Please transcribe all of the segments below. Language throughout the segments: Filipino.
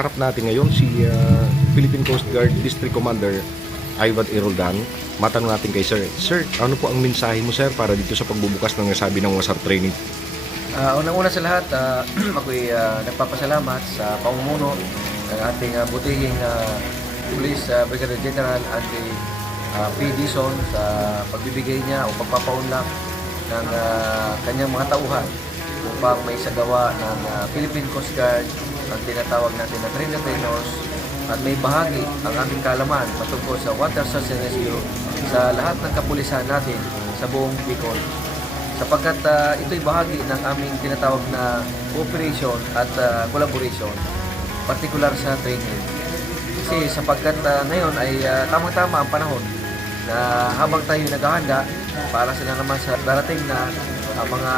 nakaharap natin ngayon si Philippine Coast Guard District Commander Ivan A. Roldan. Matanong natin kay Sir. Sir, ano po ang mensahe mo, sir, para dito sa pagbubukas ng nasabi ng WASAR training? Unang-una sa lahat, ako'y nagpapasalamat sa pamumuno ng ating butihing Police Brigadier General Andy P. Dizon sa pagbibigay niya o pagpapaunlak ng kanyang mga tauhan upang may sagawa ng Philippine Coast Guard ang tinatawag natin na trainers at may bahagi ang aming kalaman patungkol sa water search and rescue sa lahat ng kapulisan natin sa buong Bicol. Sapagkat ito'y bahagi ng aming tinatawag na cooperation at collaboration, partikular sa training. Kasi sapagkat ngayon ay tamang-tama ang panahon na habang tayo naghahanda para sila naman sa darating na mga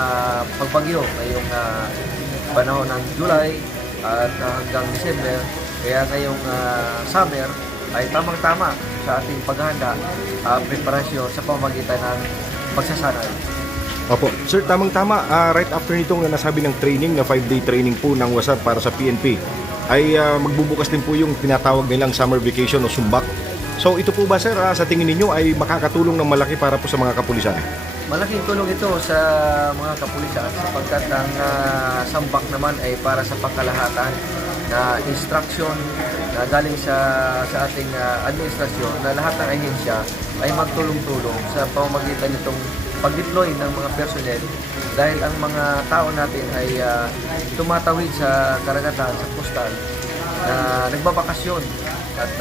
pagbagyo ngayong panahon ng July at hanggang December, kaya ngayong summer ay tamang-tama sa ating paghahanda, preparasyon sa pamamagitan ng pagsasanay. Opo. Sir, tamang-tama, right after nitong nasabi ng training, na 5-day training po ng WASAR para sa PNP, ay magbubukas din po yung tinatawag nilang summer vacation o sumbak. So ito po ba, sir, sa tingin ninyo ay makakatulong ng malaki para po sa mga kapulisan? Malaking tulong ito sa mga kapulisan sapagkat ang sambak naman ay para sa pangkalahatan na instruction na galing sa ating administrasyon na lahat ng ahensya ay magtulong-tulong sa pamamagitan nitong pag-deploy ng mga personnel dahil ang mga tao natin ay tumatawid sa karagatan, sa coastal, na nagbabakasyon at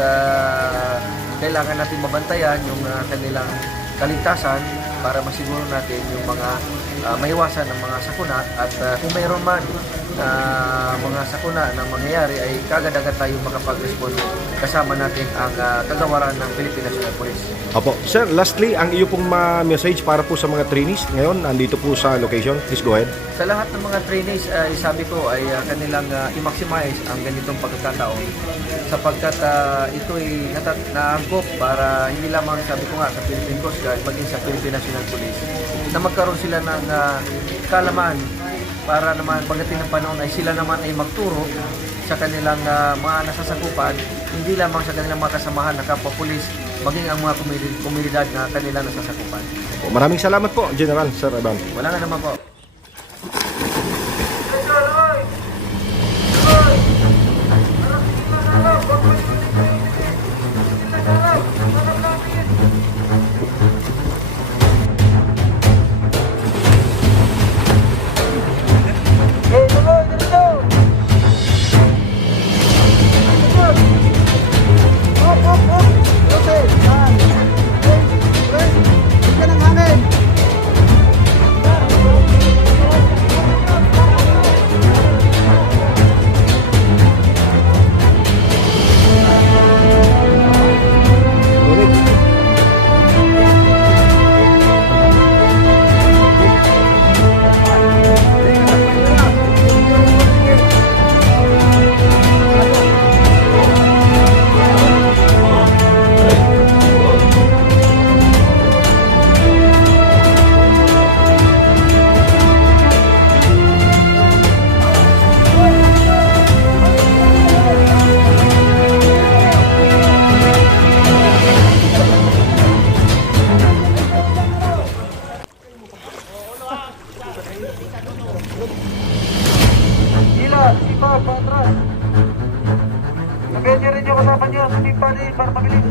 kailangan natin mabantayan yung kanilang kaligtasan para masiguro natin yung mga maiwasan ng mga sakuna at kung mayroon man mga sakuna na mangyayari ay kagad-agad tayo makapag-respond kasama natin ang kagawaran ng Philippine National Police. Opo. Sir, lastly, ang iyo pong message para po sa mga trainees ngayon nandito po sa location. Please go ahead. Sa lahat ng mga trainees, sabi ko ay kanilang i-maximize ang ganitong pagkakataon sapagkat ito ay naangkop para hindi lamang, sabi ko nga, sa Philippine Coast Guard maging sa Philippine National Police na magkaroon sila ng kalaman para naman pagdating ng panahon ay sila naman ay magturo sa kanilang mga nasasakupan, hindi lamang sa kanilang mga kasamahan na kapwa-pulis, maging ang mga komunidad na kanilang nasasakupan. Maraming salamat po, General Sir Ivan. Wala nga naman po. Gila, sipa, patras. Sabihan niyo rin yung kasama niyo, sipa din para mabilis.